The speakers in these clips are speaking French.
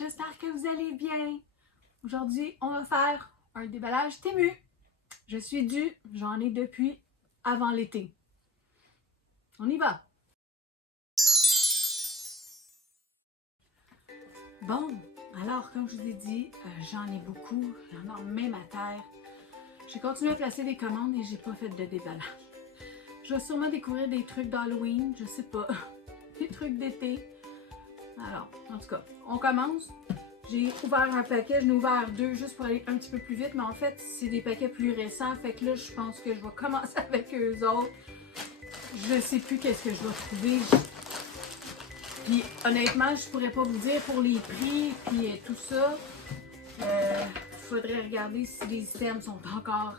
j'espère que vous allez bien. Aujourd'hui, on va faire un déballage Temu. Je suis due, j'en ai depuis avant l'été. On y va! Bon, alors comme je vous ai dit, j'en ai beaucoup, j'en ai même à terre. J'ai continué à placer des commandes et j'ai pas fait de déballage. Je vais sûrement découvrir des trucs d'Halloween, je sais pas, des trucs d'été. Alors, en tout cas, on commence. J'ai ouvert un paquet, j'en ai ouvert deux juste pour aller un petit peu plus vite, mais en fait, c'est des paquets plus récents, fait que là, je pense que je vais commencer avec eux autres. Je sais plus qu'est-ce que je vais trouver. Puis, honnêtement, je pourrais pas vous dire pour les prix, puis tout ça. Faudrait regarder si les items sont encore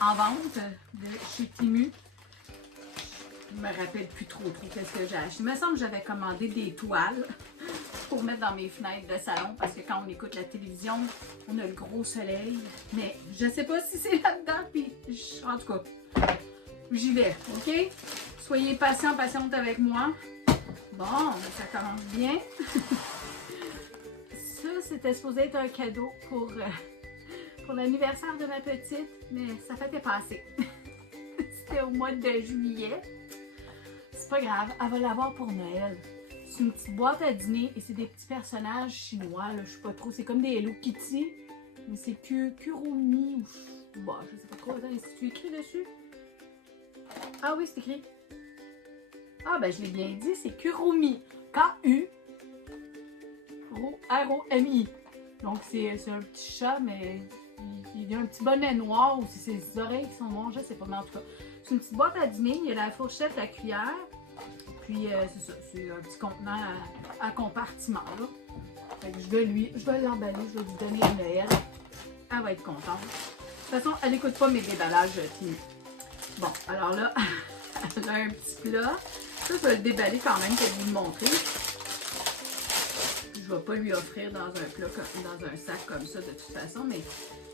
en vente de chez Temu. Je me rappelle plus trop qu'est-ce que j'ai acheté. Il me semble que j'avais commandé des toiles pour mettre dans mes fenêtres de salon parce que quand on écoute la télévision, on a le gros soleil. Mais je sais pas si c'est là-dedans. Puis en tout cas, j'y vais, ok? Soyez patients, patientes avec moi. Bon, ça commence bien. Ça, c'était supposé être un cadeau pour l'anniversaire de ma petite, mais sa fête est passée. C'était au mois de juillet. C'est pas grave, elle va l'avoir pour Noël. C'est une petite boîte à dîner et c'est des petits personnages chinois, là, je sais pas trop. C'est comme des Hello Kitty, mais c'est Kuromi ou... Bon, je sais pas trop. Attends, est-ce que tu écris dessus? Ah oui, c'est écrit. Ah ben, je l'ai bien dit, c'est Kuromi. K-U R-O-M-I. Donc, c'est un petit chat, mais il a un petit bonnet noir ou si ses oreilles qui sont noires, je sais pas. Mais en tout cas, c'est une petite boîte à dîner. Il y a la fourchette, la cuillère. Puis, c'est ça, c'est un petit contenant à compartiment, là. Fait que je vais l'emballer, je vais lui donner à Noël. Elle va être contente. De toute façon, elle n'écoute pas mes déballages Temu. Bon, alors là, elle a un petit plat. Ça, je vais le déballer quand même pour vous le montrer. Je ne vais pas lui offrir dans un plat, dans un sac comme ça de toute façon, mais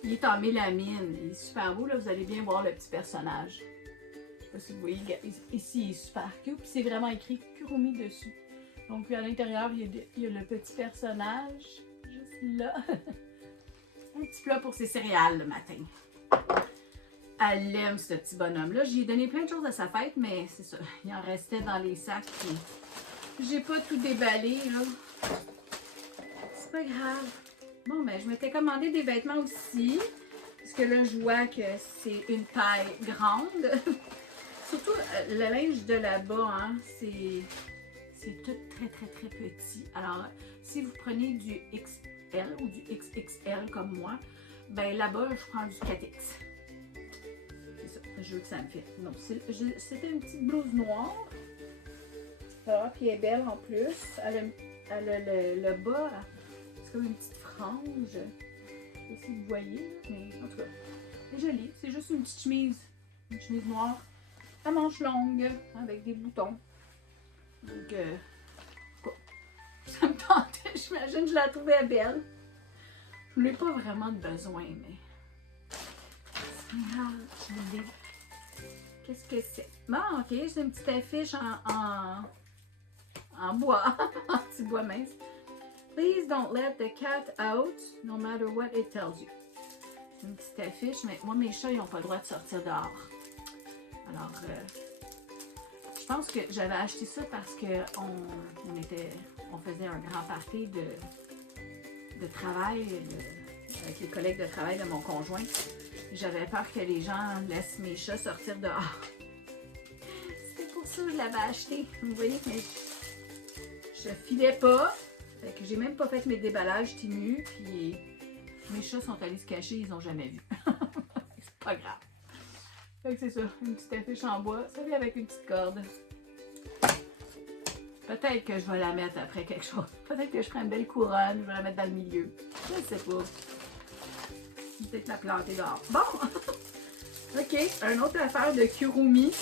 il est en mélamine. Il est super beau, là, vous allez bien voir le petit personnage. Je sais pas si vous voyez, ici il est super cute, puis c'est vraiment écrit Kuromi dessus. Donc puis à l'intérieur, il y a le petit personnage, juste là. Un petit plat pour ses céréales le matin. Elle aime ce petit bonhomme-là. J'ai donné plein de choses à sa fête, mais c'est ça, il en restait dans les sacs. J'ai pas tout déballé, là. C'est pas grave. Bon, ben, je m'étais commandé des vêtements aussi. Parce que là, je vois que c'est une taille grande. Surtout le linge de là-bas, hein, c'est tout très petit. Alors, si vous prenez du XL ou du XXL comme moi, ben là-bas, je prends du 4X. C'est ça, je veux que ça me fait. Donc, c'était une petite blouse noire. Ah, puis elle est belle en plus. Elle a le bas, c'est comme une petite frange. Je sais pas si vous voyez, mais en tout cas, c'est joli. C'est juste une petite chemise. Une chemise noire à manches longues avec des boutons. Donc, ça me tentait. J'imagine que je la trouvais belle. Je n'ai pas vraiment de besoin, mais c'est pas grave. Qu'est-ce que c'est? Bon, ok, c'est une petite affiche en bois, en petit bois mince. Please don't let the cat out, no matter what it tells you. C'est une petite affiche, mais moi, mes chats, ils n'ont pas le droit de sortir dehors. Alors, je pense que j'avais acheté ça parce qu'on faisait un grand party de travail avec les collègues de travail de mon conjoint. J'avais peur que les gens laissent mes chats sortir dehors. C'était pour ça que je l'avais acheté. Vous voyez, mais je filais pas. Fait que j'ai même pas fait mes déballages Temu. Puis mes chats sont allés se cacher, ils ont jamais vu. C'est pas grave. Fait que c'est ça, une petite affiche en bois. Ça vient avec une petite corde. Peut-être que je vais la mettre après quelque chose. Peut-être que je ferai une belle couronne, je vais la mettre dans le milieu. Je sais pas. Peut-être la planter dehors. Bon! Ok, une autre affaire de Kuromi.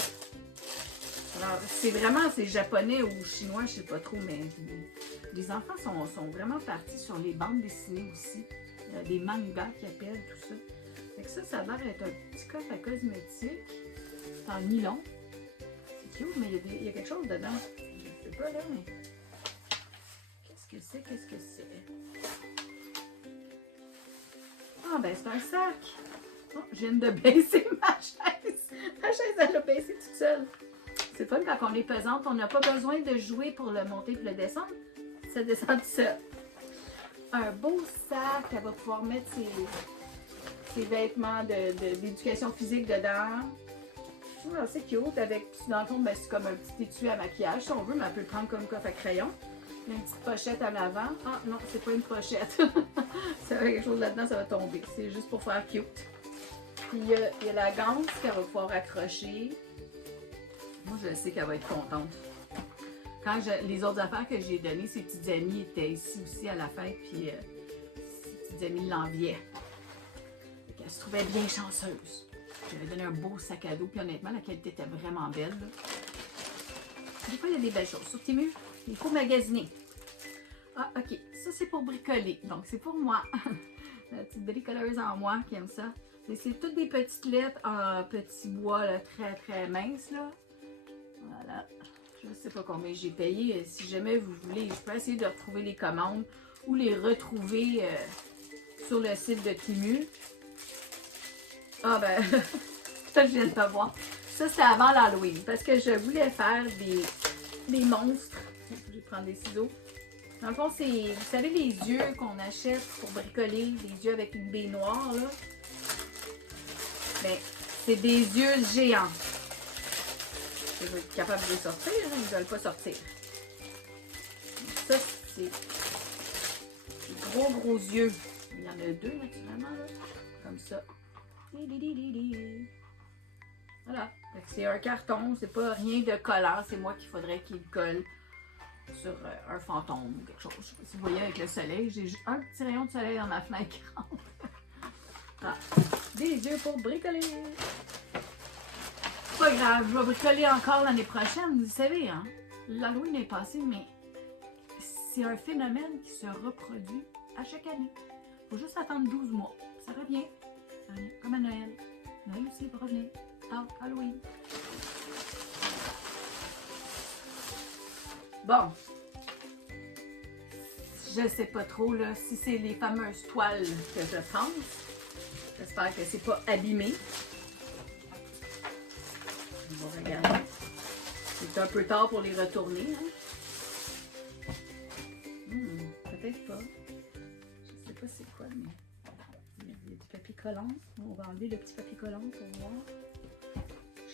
Alors, c'est japonais ou chinois, je sais pas trop, mais les enfants sont vraiment partis sur les bandes dessinées aussi. Il y a des mangas qui appellent tout ça. Fait que ça a l'air d'être un petit coffre à cosmétique en nylon. C'est cute, mais il y a quelque chose dedans. Je sais pas là, mais qu'est-ce que c'est? Ah, ben c'est un sac. Oh, je viens de baisser ma chaise. Ma chaise, elle a baissé toute seule. C'est fun quand on est pesante. On n'a pas besoin de jouer pour le monter et le descendre. Ça descend tout seul. Un beau sac. Elle va pouvoir mettre ses vêtements d'éducation physique dedans. Ah, c'est cute. Avec, dans le fond, ben, c'est comme un petit étui à maquillage si on veut, mais elle peut le prendre comme coffre à crayon. Il y a une petite pochette en avant. Ah non, c'est pas une pochette. Ça va quelque chose là-dedans, ça va tomber. C'est juste pour faire cute. Puis il y a la ganse qu'elle va pouvoir accrocher. Moi, je sais qu'elle va être contente. Quand les autres affaires que j'ai données, ses petites amies étaient ici aussi à la fête, puis ses petites amies l'enviaient. Elle se trouvait bien chanceuse. J'avais donné un beau sac à dos, puis honnêtement, la qualité était vraiment belle. Là. Des fois, il y a des belles choses. Sur Temu, il faut magasiner. Ah, ok. Ça, c'est pour bricoler. Donc, c'est pour moi. La petite bricoleuse en moi qui aime ça. C'est toutes des petites lettres en petit bois là, très, très mince. Là. Voilà. Je ne sais pas combien j'ai payé. Si jamais vous voulez, je peux essayer de retrouver les commandes ou les retrouver sur le site de Temu. Ah ben, ça je viens de le voir. Ça c'était avant l'Halloween parce que je voulais faire des monstres. Je vais prendre des ciseaux. Dans le fond, c'est, vous savez, les yeux qu'on achète pour bricoler, les yeux avec une baie noire là. Ben, c'est des yeux géants. Je vais être capable de les sortir, hein, ils ne veulent pas sortir. Ça, c'est des gros yeux. Il y en a deux naturellement là, comme ça. Voilà, c'est un carton, c'est pas rien de collant, c'est moi qu'il faudrait qu'il colle sur un fantôme ou quelque chose. Je sais pas si vous voyez avec le soleil, j'ai juste un petit rayon de soleil dans ma fenêtre qui rentre. Ah, des yeux pour bricoler. Pas grave, je vais bricoler encore l'année prochaine, vous savez, hein. L'Halloween est passé, mais c'est un phénomène qui se reproduit à chaque année. Faut juste attendre 12 mois, ça revient. Comme à Noël. Noël aussi va revenir. Ah, Halloween. Bon. Je sais pas trop là, si c'est les fameuses toiles que je pense. J'espère que c'est pas abîmé. On va regarder. C'est un peu tard pour les retourner. Hein? Peut-être pas. Je sais pas c'est quoi, mais... Il y a du papier collant. On va enlever le petit papier collant pour voir.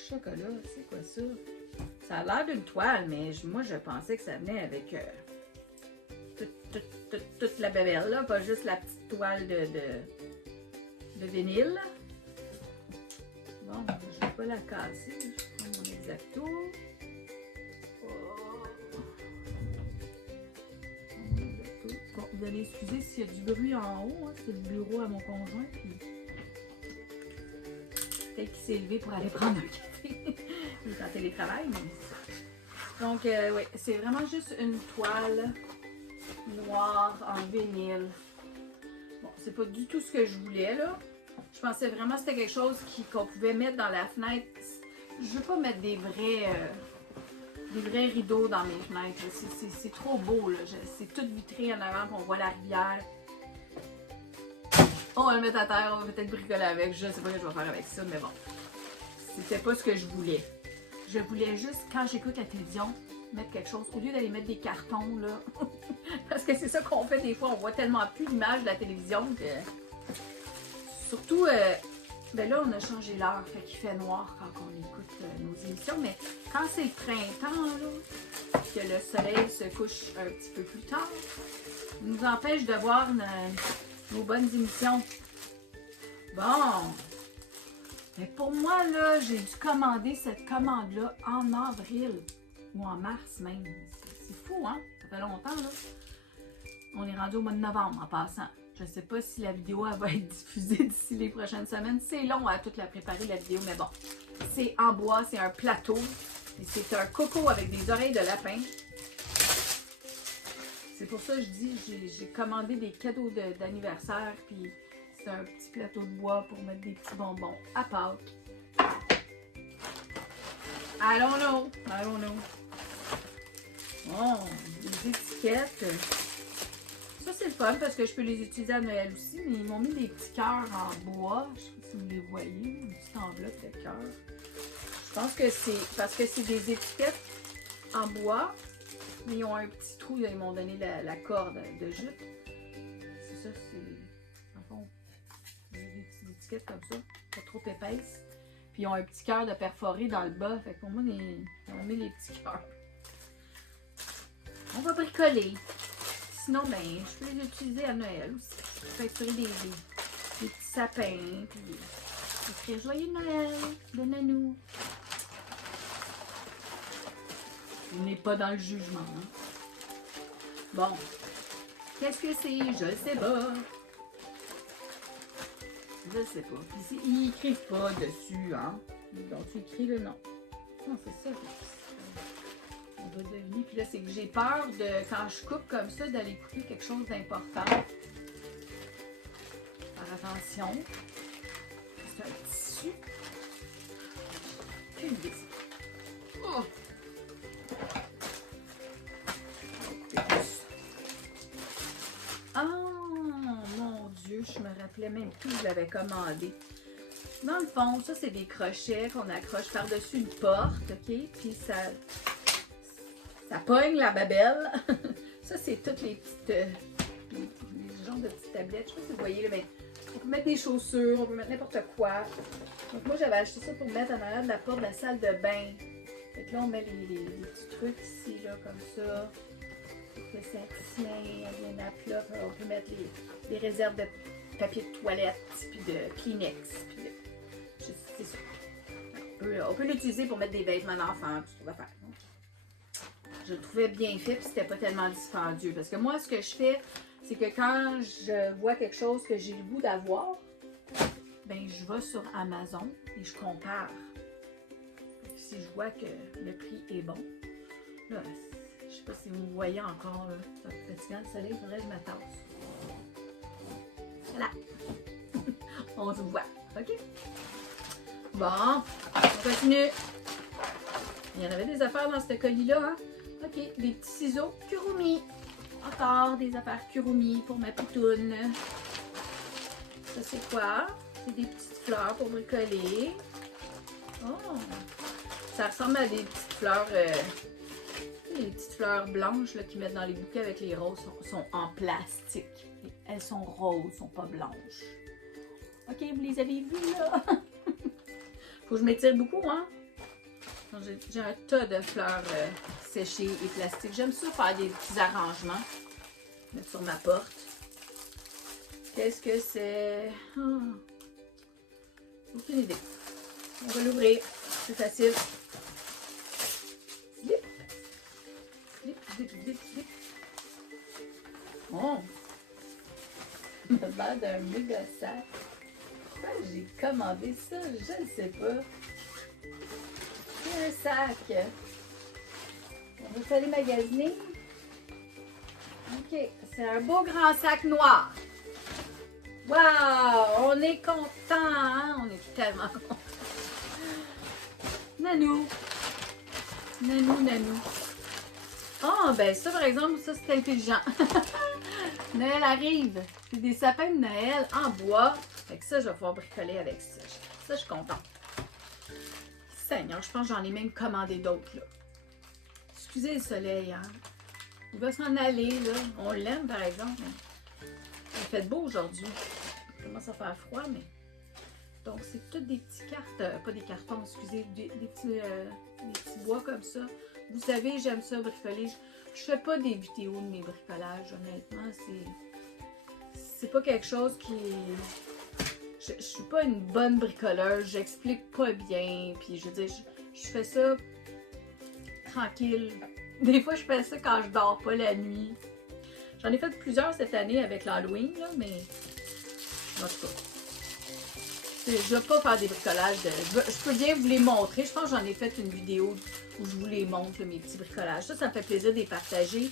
Chocolat, c'est quoi ça? Ça a l'air d'une toile, mais moi je pensais que ça venait avec toute la bébelle, là, pas juste la petite toile de vinyle. Bon, je vais pas la casser. Je prends mon Exacto. Bon, vous allez excuser s'il y a du bruit en haut, hein, c'est le bureau à mon conjoint. Peut-être qu'il s'est levé pour aller prendre un café. Il est en télétravail, mais... Donc, oui, c'est vraiment juste une toile noire en vinyle. Bon, c'est pas du tout ce que je voulais, là. Je pensais vraiment que c'était quelque chose qu'on pouvait mettre dans la fenêtre. Je veux pas mettre des vrais rideaux dans mes fenêtres. C'est trop beau, là. C'est tout vitré en avant, on voit la rivière. On va le mettre à terre, on va peut-être bricoler avec. Je sais pas ce que je vais faire avec ça, mais bon. C'était pas ce que je voulais. Je voulais juste, quand j'écoute la télévision, mettre quelque chose, au lieu d'aller mettre des cartons, là. Parce que c'est ça qu'on fait des fois, on voit tellement plus l'image de la télévision que... Surtout, ben là, on a changé l'heure, fait qu'il fait noir quand on écoute nos émissions, mais quand c'est le printemps, là, que le soleil se couche un petit peu plus tard, il nous empêche de voir nos bonnes émissions. Bon! Mais pour moi, là, j'ai dû commander cette commande-là en avril ou en mars même. C'est fou, hein? Ça fait longtemps, là. On est rendu au mois de novembre en passant. Je ne sais pas si la vidéo elle va être diffusée d'ici les prochaines semaines. C'est long à toute la préparer, la vidéo, mais bon. C'est en bois, c'est un plateau. Et c'est un coco avec des oreilles de lapin. C'est pour ça que je dis, j'ai commandé des cadeaux d'anniversaire, puis c'est un petit plateau de bois pour mettre des petits bonbons à Pâques. I don't know. Bon, des étiquettes. Ça, c'est le fun parce que je peux les utiliser à Noël aussi, mais ils m'ont mis des petits cœurs en bois. Je sais pas si vous les voyez, une petite enveloppe de cœurs. Je pense que c'est parce que c'est des étiquettes en bois, mais ils ont un petit trou, ils m'ont donné la corde de jute. C'est ça, c'est... En fond, des petites étiquettes comme ça, pas trop épaisses. Puis ils ont un petit cœur de perforé dans le bas. Fait que pour moi, on met les petits cœurs. On va bricoler. Sinon, ben, je peux les utiliser à Noël aussi. Je peux peinturer des petits sapins. Puis écrire Joyeux Noël de Nanou. On n'est pas dans le jugement. Hein? Bon. Qu'est-ce que c'est? Je sais pas. Je sais pas. Ici, ils écrivent pas dessus, hein. Donc, tu écris le nom. Non, c'est ça. On va deviner. Puis là, c'est que j'ai peur de, quand je coupe comme ça, d'aller couper quelque chose d'important. Faire attention. C'est un tissu. Quelle idée. Oh! Je me rappelais même plus que je l'avais commandé. Dans le fond, ça, c'est des crochets qu'on accroche par-dessus une porte, OK? Puis ça pogne la babelle. Ça, c'est toutes les petites... les genres de petites tablettes. Je sais pas si vous voyez, là, mais on peut mettre des chaussures, on peut mettre n'importe quoi. Donc, moi, j'avais acheté ça pour mettre en arrière de la porte de la salle de bain. Fait que là, on met les petits trucs ici, là, comme ça. Que ça tient, elle vient à plat. On peut mettre les réserves de papier de toilette, puis de Kleenex. C'est ça. On peut l'utiliser pour mettre des vêtements d'enfants, tout ce qu'on va faire. Je le trouvais bien fait, puis c'était pas tellement dispendieux. Parce que moi, ce que je fais, c'est que quand je vois quelque chose que j'ai le goût d'avoir, ben je vais sur Amazon et je compare. Si je vois que le prix est bon, là, je sais pas si vous voyez encore, là, ça fait petit de soleil, il faudrait que je m'attasse. Voilà. On se voit. OK? Bon, on continue. Il y en avait des affaires dans ce colis-là, hein? OK, des petits ciseaux Kurumi. Encore des affaires Kurumi pour ma poutoune. Ça, c'est quoi? C'est des petites fleurs pour bricoler. Oh! Ça ressemble à des petites fleurs... les petites fleurs blanches qu'ils mettent dans les bouquets avec les roses sont en plastique. Et elles sont roses, sont pas blanches. OK, vous les avez vues là? Faut que je m'étire beaucoup, hein? J'ai un tas de fleurs séchées et plastiques. J'aime ça faire des petits arrangements. Mettre sur ma porte. Qu'est-ce que c'est? Oh. Aucune idée. On va l'ouvrir. C'est facile. Oh! Ça a l'air d'un méga sac. Pourquoi j'ai commandé ça? Je ne sais pas. C'est un sac. On va aller magasiner. OK. C'est un beau grand sac noir. Wow! On est content, hein? On est tellement content. Nanou. Nanou, nanou. Ah, ben ça, par exemple, ça, c'est intelligent. Noël arrive. C'est des sapins de Noël en bois. Fait que ça, je vais pouvoir bricoler avec ça. Ça, je suis contente. Seigneur, je pense que j'en ai même commandé d'autres, là. Excusez le soleil, hein. Il va s'en aller, là. On l'aime, par exemple. Il fait beau aujourd'hui. Il commence à faire froid, mais... Donc, c'est toutes des petites cartes. Pas des cartons, excusez. Des petits bois comme ça. Vous savez, j'aime ça bricoler. Je fais pas des vidéos de mes bricolages, honnêtement. C'est pas quelque chose qui... Je suis pas une bonne bricoleuse. J'explique pas bien. Puis, je veux dire, je fais ça tranquille. Des fois, je fais ça quand je dors pas la nuit. J'en ai fait plusieurs cette année avec l'Halloween, là, mais... En tout cas... Je ne vais pas faire des bricolages. Je peux bien vous les montrer. Je pense que j'en ai fait une vidéo où je vous les montre, là, mes petits bricolages. Ça me fait plaisir de les partager.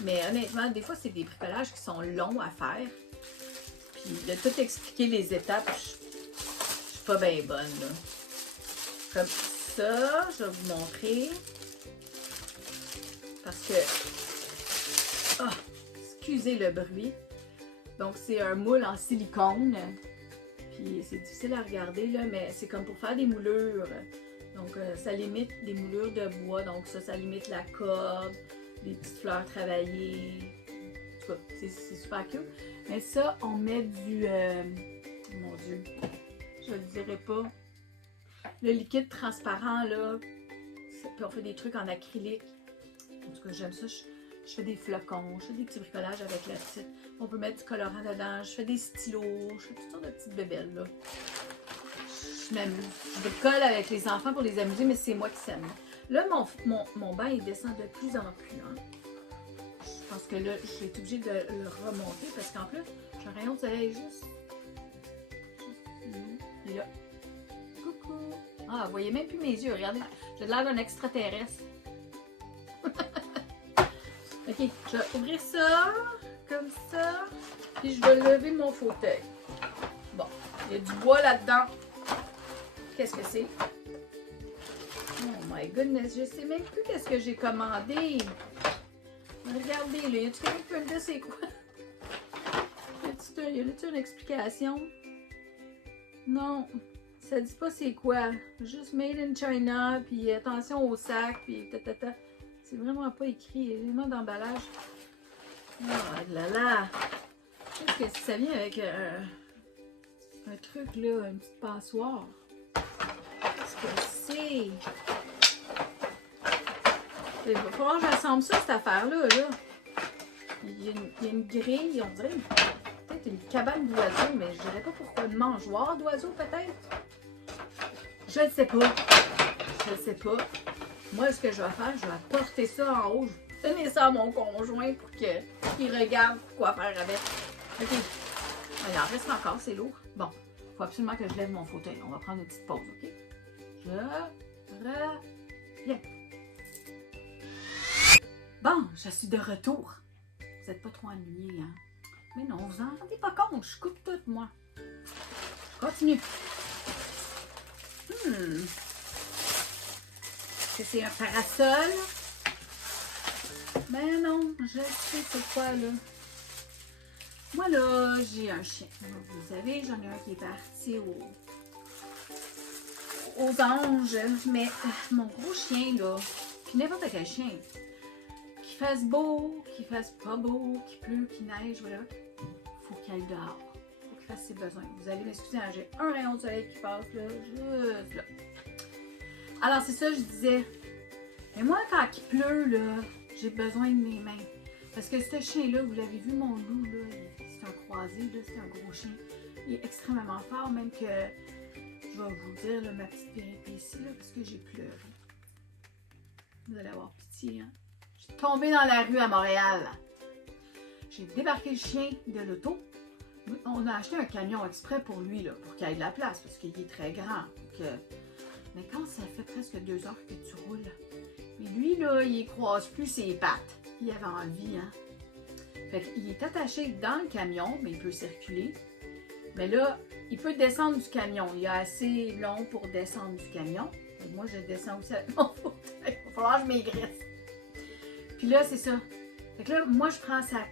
Mais honnêtement, des fois, c'est des bricolages qui sont longs à faire. Puis de tout expliquer les étapes, je suis pas bien bonne, là. Comme ça, je vais vous montrer. Parce que... Oh, excusez le bruit. Donc, c'est un moule en silicone. Puis, c'est difficile à regarder, là, mais c'est comme pour faire des moulures. Donc, ça limite des moulures de bois. Donc, ça limite la corde, des petites fleurs travaillées. En tout cas, c'est super cute. Mais ça, on met du... mon Dieu, je le dirais pas. Le liquide transparent, là. Puis on fait des trucs en acrylique. En tout cas, j'aime ça. Je fais des flocons, je fais des petits bricolages avec la petite. On peut mettre du colorant dedans. Je fais des stylos. Je fais toutes sortes de petites bébelles, là. Je m'amuse. Je bricole avec les enfants pour les amuser, mais c'est moi qui s'amuse. Là, mon bain, il descend de plus en plus. Hein. Je pense que là, je suis obligée de le remonter parce qu'en plus, j'ai un rayon de soleil juste. Il est là. Coucou. Ah, vous voyez même plus mes yeux. Regardez, j'ai l'air d'un extraterrestre. Ok, je vais ouvrir ça, comme ça, puis je vais lever mon fauteuil. Bon, il y a du bois là-dedans. Qu'est-ce que c'est? Oh my goodness, je sais même plus qu'est-ce que j'ai commandé. Regardez, là, y a-tu quelqu'un qui peut me dire c'est quoi? Y a-t-il une explication? Non, ça dit pas c'est quoi. Juste made in China, puis attention au sac, puis tatata. C'est vraiment pas écrit, il y a éléments d'emballage. Oh là là! Qu'est-ce que ça vient avec un truc là, une petite passoire? Qu'est-ce que c'est? Il va falloir que j'assemble ça, cette affaire-là. Là. Il y a une grille, on dirait peut-être une cabane d'oiseaux, mais je dirais pas pourquoi. Une mangeoire d'oiseaux, peut-être? Je ne sais pas. Je ne sais pas. Moi, ce que je vais faire, je vais porter ça en haut. Je vais donner ça à mon conjoint pour qu'il regarde quoi faire avec. OK. Il en reste encore, c'est lourd. Bon, il faut absolument que je lève mon fauteuil. On va prendre une petite pause, OK? Je reviens. Bon, je suis de retour. Vous n'êtes pas trop ennuyés, hein? Mais non, vous en rendez pas compte. Je coupe tout, moi. Continue. Est-ce que c'est un parasol? Ben non, je sais c'est quoi, là. Moi, là, j'ai un chien. Vous savez, j'en ai un qui est parti aux anges. Mais mon gros chien, là, puis n'importe quel chien, qu'il fasse beau, qu'il fasse pas beau, qu'il pleut, qu'il neige, voilà, faut qu'il aille dehors. Faut qu'il fasse ses besoins. Vous allez m'excuser, hein, j'ai un rayon de soleil qui passe, là, juste là. Alors, c'est ça, je disais. Mais moi, quand il pleut, là, j'ai besoin de mes mains. Parce que ce chien-là, vous l'avez vu, mon loup, là, c'est un croisé, là, c'est un gros chien. Il est extrêmement fort, même que, je vais vous dire, là, ma petite péripétie, là, parce que j'ai pleuré. Vous allez avoir pitié, hein. Je suis tombée dans la rue à Montréal. J'ai débarqué le chien de l'auto. On a acheté un camion exprès pour lui, là, pour qu'il ait de la place, parce qu'il est très grand. Donc, mais quand ça fait presque 2 heures que tu roules, mais lui, là, il croise plus ses pattes. Il avait envie, hein. Fait qu'il est attaché dans le camion, mais il peut circuler. Mais là, il peut descendre du camion. Il est assez long pour descendre du camion. Et moi, je descends aussi avec mon fauteuil. Il va falloir que je maigrisse. Puis là, c'est ça. Fait que là, moi, je prends sa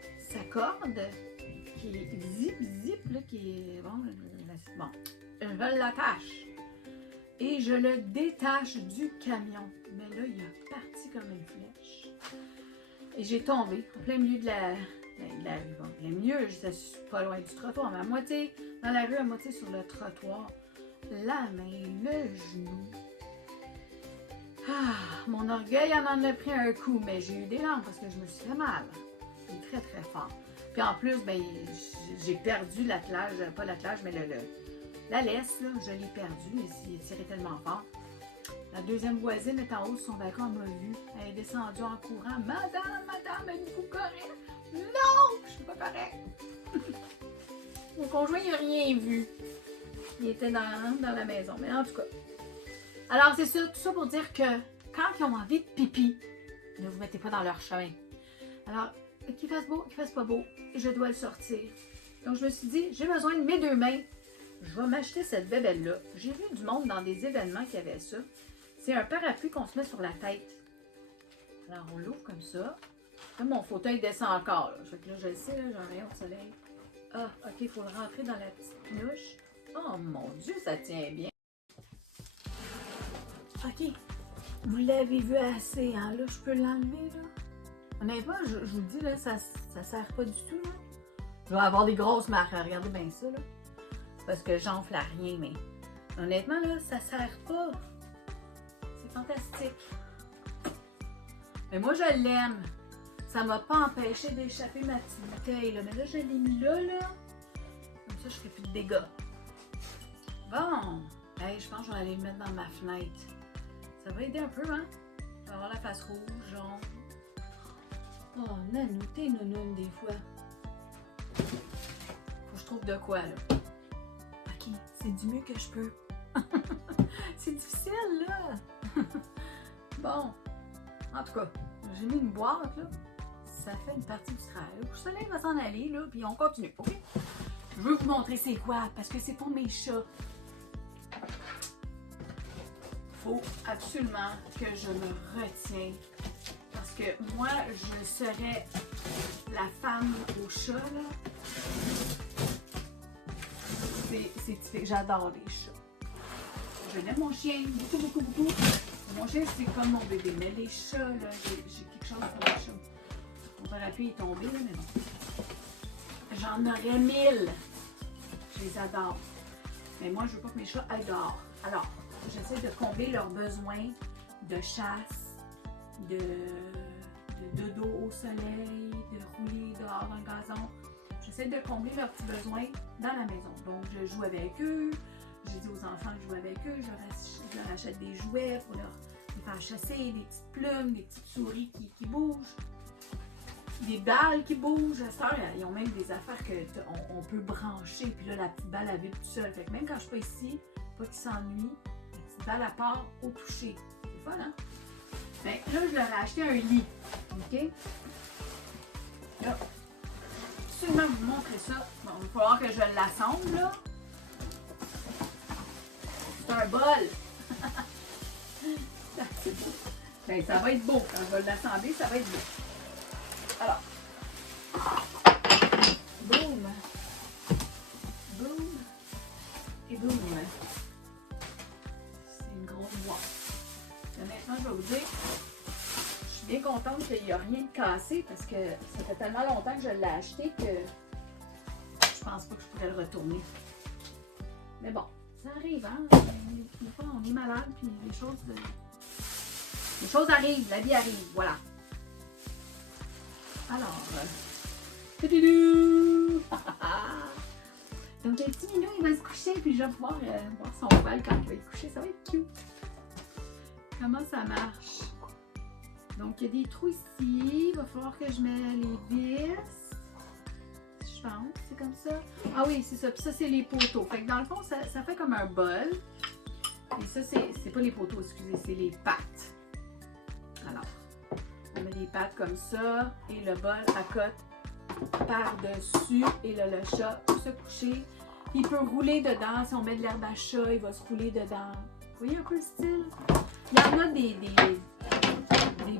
corde, qui est zip, là, qui est... Bon, je l'attache. Et je le détache du camion. Mais là, il est parti comme une flèche. Et j'ai tombé en plein milieu de la rue. Bon, plein milieu, je suis pas loin du trottoir, mais à moitié dans la rue, à moitié sur le trottoir. La main, le genou. Ah, mon orgueil en a pris un coup, mais j'ai eu des larmes parce que je me suis fait mal. C'est très, très fort. Puis en plus, ben, j'ai perdu l'attelage, pas l'attelage, mais la laisse, là, je l'ai perdu, mais il est tiré tellement fort. La deuxième voisine est en haut de son balcon, elle m'a vu. Elle est descendue en courant. Madame, êtes-vous correct? Non, je suis pas correct. Mon conjoint, il n'a rien vu. Il était dans la maison, mais en tout cas. Alors, c'est ça, tout ça pour dire que quand ils ont envie de pipi, ne vous mettez pas dans leur chemin. Alors, qu'il fasse beau, qu'il fasse pas beau, je dois le sortir. Donc, je me suis dit, j'ai besoin de mes 2 mains. Je vais m'acheter cette bébelle-là. J'ai vu du monde dans des événements qui avaient ça. C'est un parapluie qu'on se met sur la tête. Alors, on l'ouvre comme ça. Là, mon fauteuil descend encore. Là. Fait que là, je le sais, j'ai un rayon de soleil. Ah, ok, il faut le rentrer dans la petite nouche. Oh mon Dieu, ça tient bien. Ok, vous l'avez vu assez, hein? Là, je peux l'enlever, là. Honnêtement, je vous le dis, là, ça sert pas du tout, là. Je vais avoir des grosses marques, regardez bien ça, là. C'est parce que j'enfle à rien, mais honnêtement, là, ça sert pas. C'est fantastique. Mais moi, je l'aime. Ça m'a pas empêché d'échapper ma petite bouteille, là. Mais là, je l'ai mis là, là. Comme ça, je ferai plus de dégâts. Bon. Hey, je pense que je vais aller le mettre dans ma fenêtre. Ça va aider un peu, hein? Je vais avoir la face rouge, jaune. Oh, Nanou, t'es nounoune des fois. Faut que je trouve de quoi, là. Ok, c'est du mieux que je peux. C'est difficile, là. Bon. En tout cas, j'ai mis une boîte, là. Ça fait une partie du travail. Le soleil va s'en aller, là, puis on continue, ok? Je veux vous montrer c'est quoi, parce que c'est pour mes chats. Faut absolument que je me retienne. Parce que moi, je serais la femme au chat, là. C'est typique. J'adore les chats. Je l'aime mon chien, beaucoup, beaucoup, beaucoup. Mon chien, c'est comme mon bébé. Mais les chats, là, j'ai quelque chose pour les chats. Mon thérapie est tombé, là, mais bon. J'en aurais 1000. Je les adore. Mais moi, je veux pas que mes chats aillent dehors. Alors, j'essaie de combler leurs besoins de chasse, de dodo au soleil, de rouler dehors dans le gazon. J'essaie de combler leurs petits besoins dans la maison. Donc, je joue avec eux. J'ai dit aux enfants que je joue avec eux. Je leur achète des jouets pour les faire chasser, des petites plumes, des petites souris qui bougent, des balles qui bougent. À cette heure, ils ont même des affaires qu'on peut brancher. Puis là, la petite balle, elle vibre tout seul. Fait que même quand je suis pas ici, pas qu'ils s'ennuient, la petite balle, elle part au toucher. C'est fun, hein? Mais là, je leur ai acheté un lit. OK? Là, absolument vous montrer ça. Bon, il va falloir que je l'assemble, là. C'est un bol. Ben, ça va être beau. Quand je vais l'assembler, ça va être beau. Alors. Boum. Boum. Et boum. C'est une grosse boîte. Honnêtement, je vais vous dire, je suis bien contente qu'il n'y a rien de cassé parce que ça fait tellement longtemps que je l'ai acheté que je pense pas que je pourrais le retourner. Mais bon, ça arrive, hein? Des fois, on est malade, puis les choses arrivent, la vie arrive, voilà. Alors, donc le petit minou, il va se coucher, puis je vais pouvoir voir son poil quand il va être couché, ça va être cute. Comment ça marche? Donc, il y a des trous ici. Il va falloir que je mette les vis. Je pense, c'est comme ça. Ah oui, c'est ça. Puis ça, c'est les poteaux. Fait que dans le fond, ça fait comme un bol. Et ça, c'est pas les poteaux, excusez, c'est les pattes. Alors, on met les pattes comme ça. Et le bol accote par-dessus. Et là, le chat peut se coucher. Puis il peut rouler dedans. Si on met de l'herbe à chat, il va se rouler dedans. Vous voyez un peu le style? Il y en a des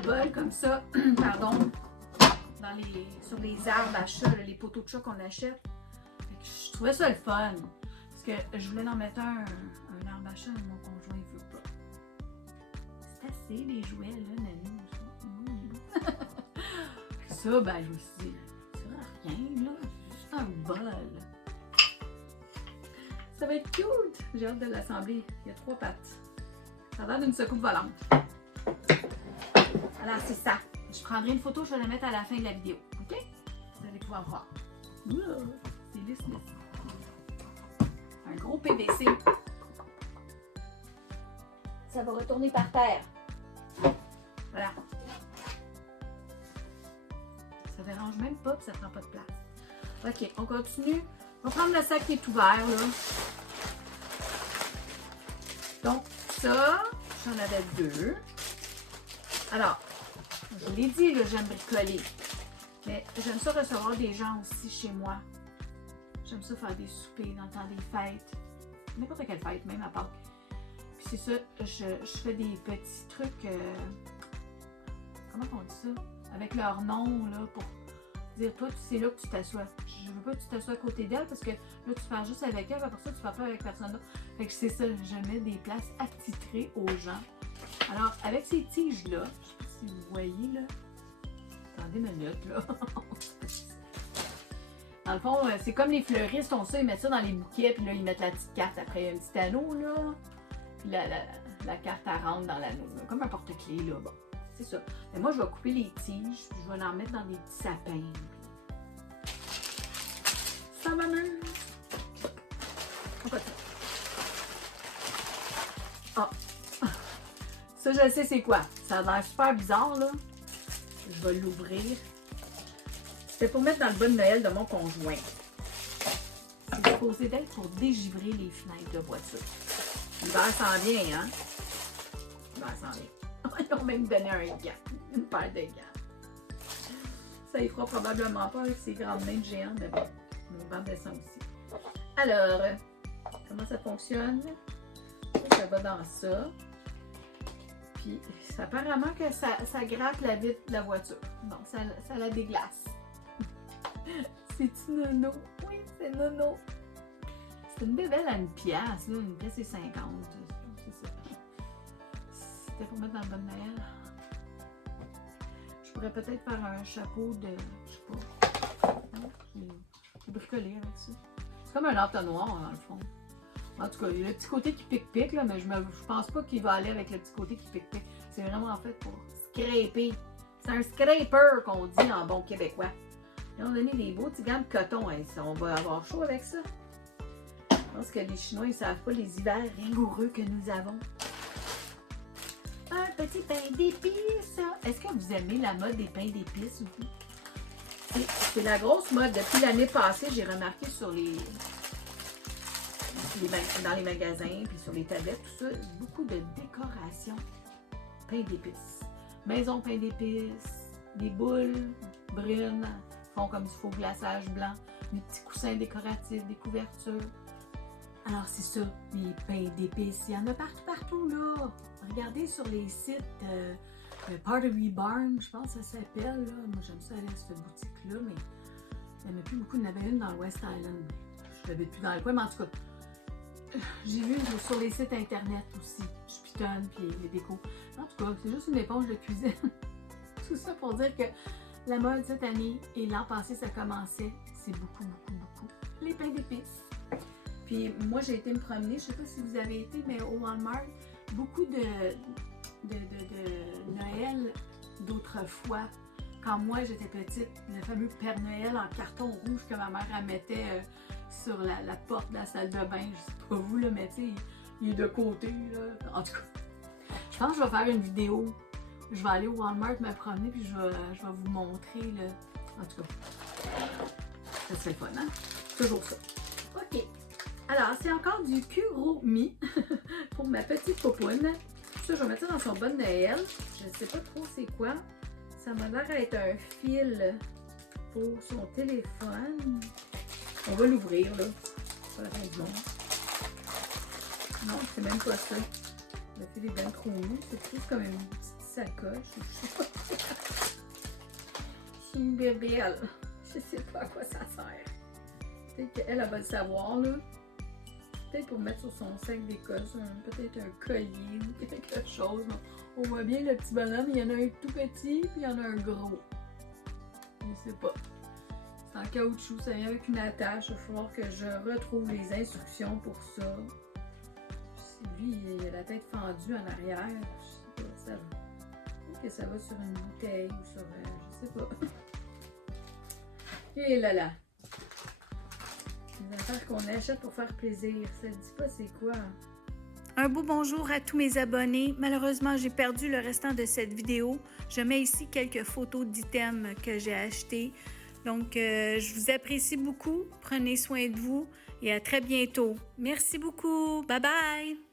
bols comme ça, pardon, sur les arbres à chat, les poteaux de chat qu'on achète. Je trouvais ça le fun. Parce que je voulais en mettre un arbre à chat, mais mon conjoint ne veut pas. C'est assez les jouets, là, Nanou. Ça, ben, je me suis dit, c'est rien, là. C'est juste un bol. Ça va être cute! J'ai hâte de l'assembler. Il y a 3 pattes. Ça a l'air d'une secoupe volante. Alors, c'est ça. Je prendrai une photo, je vais la mettre à la fin de la vidéo. OK? Vous allez pouvoir voir. C'est lisse. Un gros PVC. Ça va retourner par terre. Voilà. Ça dérange même pas, puis ça prend pas de place. OK, on continue. On va prendre le sac qui est ouvert, là. Donc, ça, j'en avais 2. Alors, je vous l'ai dit, là, j'aime bricoler. Mais j'aime ça recevoir des gens aussi chez moi. J'aime ça faire des soupers dans le temps des fêtes. N'importe quelle fête, même à Pâques. Puis c'est ça, je fais des petits trucs... comment on dit ça? Avec leur nom, là, pour dire, toi, c'est là que tu t'assois. Je veux pas que tu t'assois à côté d'elle parce que là, tu parles juste avec elle, après ça, tu parles pas avec personne d'autre. Fait que c'est ça, je mets des places attitrées aux gens. Alors, avec ces tiges-là, je sais pas si vous voyez, là. Attendez une minute, là. Dans le fond, c'est comme les fleuristes ont ça, ils mettent ça dans les bouquets, puis là, ils mettent la petite carte après. Il y a un petit anneau, là. Puis la carte, elle rentre dans l'anneau, là. Comme un porte-clés, là. Bon, c'est ça. Mais moi, je vais couper les tiges, puis je vais en mettre dans des petits sapins. Ça m'amuse. On continue. Ah! Ça, je sais c'est quoi. Ça a l'air super bizarre, là. Je vais l'ouvrir. C'était pour mettre dans le bon Noël de mon conjoint. C'est supposé d'être pour dégivrer les fenêtres de voiture. L'hiver s'en vient, hein? L'hiver s'en vient. Ils ont même donné un gant. Une paire de gants. Ça y fera probablement pas avec ses grandes mains de géant, mais bon. On va descendre aussi. Alors, comment ça fonctionne? Ça va dans ça. Puis, apparemment que ça gratte la vitre de la voiture. Bon, ça la déglace. C'est-tu nono? Oui, c'est nono. C'est une bébelle à 1$, là. 1$ et 50. C'est ça. C'était pour mettre dans le bon Noël. Je pourrais peut-être faire un chapeau de... Je sais pas. De bricoler avec ça. C'est comme un entonnoir, dans le fond. En tout cas, il y a le petit côté qui pique-pique, là, mais je pense pas qu'il va aller avec le petit côté qui pique-pique. C'est vraiment fait pour scraper. C'est un scraper qu'on dit en bon québécois. Ils ont donné des beaux petits gants de coton. Hein. On va avoir chaud avec ça. Je pense que les Chinois, ils savent pas les hivers rigoureux que nous avons. Un petit pain d'épices. Est-ce que vous aimez la mode des pains d'épices ou pas? C'est la grosse mode. Depuis l'année passée, j'ai remarqué sur dans les magasins, puis sur les tablettes, tout ça, beaucoup de décorations. Pain d'épices. Maison pain d'épices, des boules brunes, font comme du faux glaçage blanc, des petits coussins décoratifs, des couvertures. Alors c'est ça, les pains d'épices. Il y en a partout là. Regardez sur les sites Pottery Barn, je pense que ça s'appelle. Moi j'aime ça aller à cette boutique-là, mais il n'y en a plus beaucoup. Il y en avait une dans le West Island. Je l'habite plus dans le coin, mais en tout cas, j'ai vu sur les sites internet aussi. Je pitonne, puis les décos. En tout cas, c'est juste une éponge de cuisine. Tout ça pour dire que la mode cette année et l'an passé, ça commençait. C'est beaucoup les pains d'épices. Puis moi, j'ai été me promener. Je sais pas si vous avez été, mais au Walmart, beaucoup de Noël d'autrefois. Quand moi, j'étais petite, le fameux Père Noël en carton rouge que ma mère elle mettait sur la porte de la salle de bain. Je sais pas vous, là, mais tu sais, il est de côté, là. En tout cas, je pense que je vais faire une vidéo. Je vais aller au Walmart me promener, puis je vais vous montrer, là. En tout cas, ça serait le fun, hein? Toujours ça. OK. Alors, c'est encore du Kuromi pour ma petite popoune. Ça, je vais mettre ça dans son bon Noël. Je ne sais pas trop c'est quoi. Ça m'a l'air d'être un fil pour son téléphone. On va l'ouvrir, là. C'est pas la fin du monde. Non, c'est même pas ça. Le fil est bien trop mou. C'est plus comme une petite sacoche. Je sais pas. C'est une bébelle. Je sais pas à quoi ça sert. Peut-être qu'elle va le savoir, là. Peut-être pour mettre sur son sac d'école, peut-être un collier ou quelque chose. On voit bien le petit bonhomme, il y en a un tout petit, puis il y en a un gros. Je sais pas. C'est en caoutchouc, ça vient avec une attache. Il va falloir que je retrouve les instructions pour ça. Lui, il a la tête fendue en arrière. Je sais pas, ça va. Peut-être que ça va sur une bouteille ou sur... je sais pas. Et là. Des affaires qu'on achète pour faire plaisir. Ça ne dit pas c'est quoi. Un beau bonjour à tous mes abonnés. Malheureusement, j'ai perdu le restant de cette vidéo. Je mets ici quelques photos d'items que j'ai achetés. Donc, je vous apprécie beaucoup. Prenez soin de vous et à très bientôt. Merci beaucoup. Bye bye!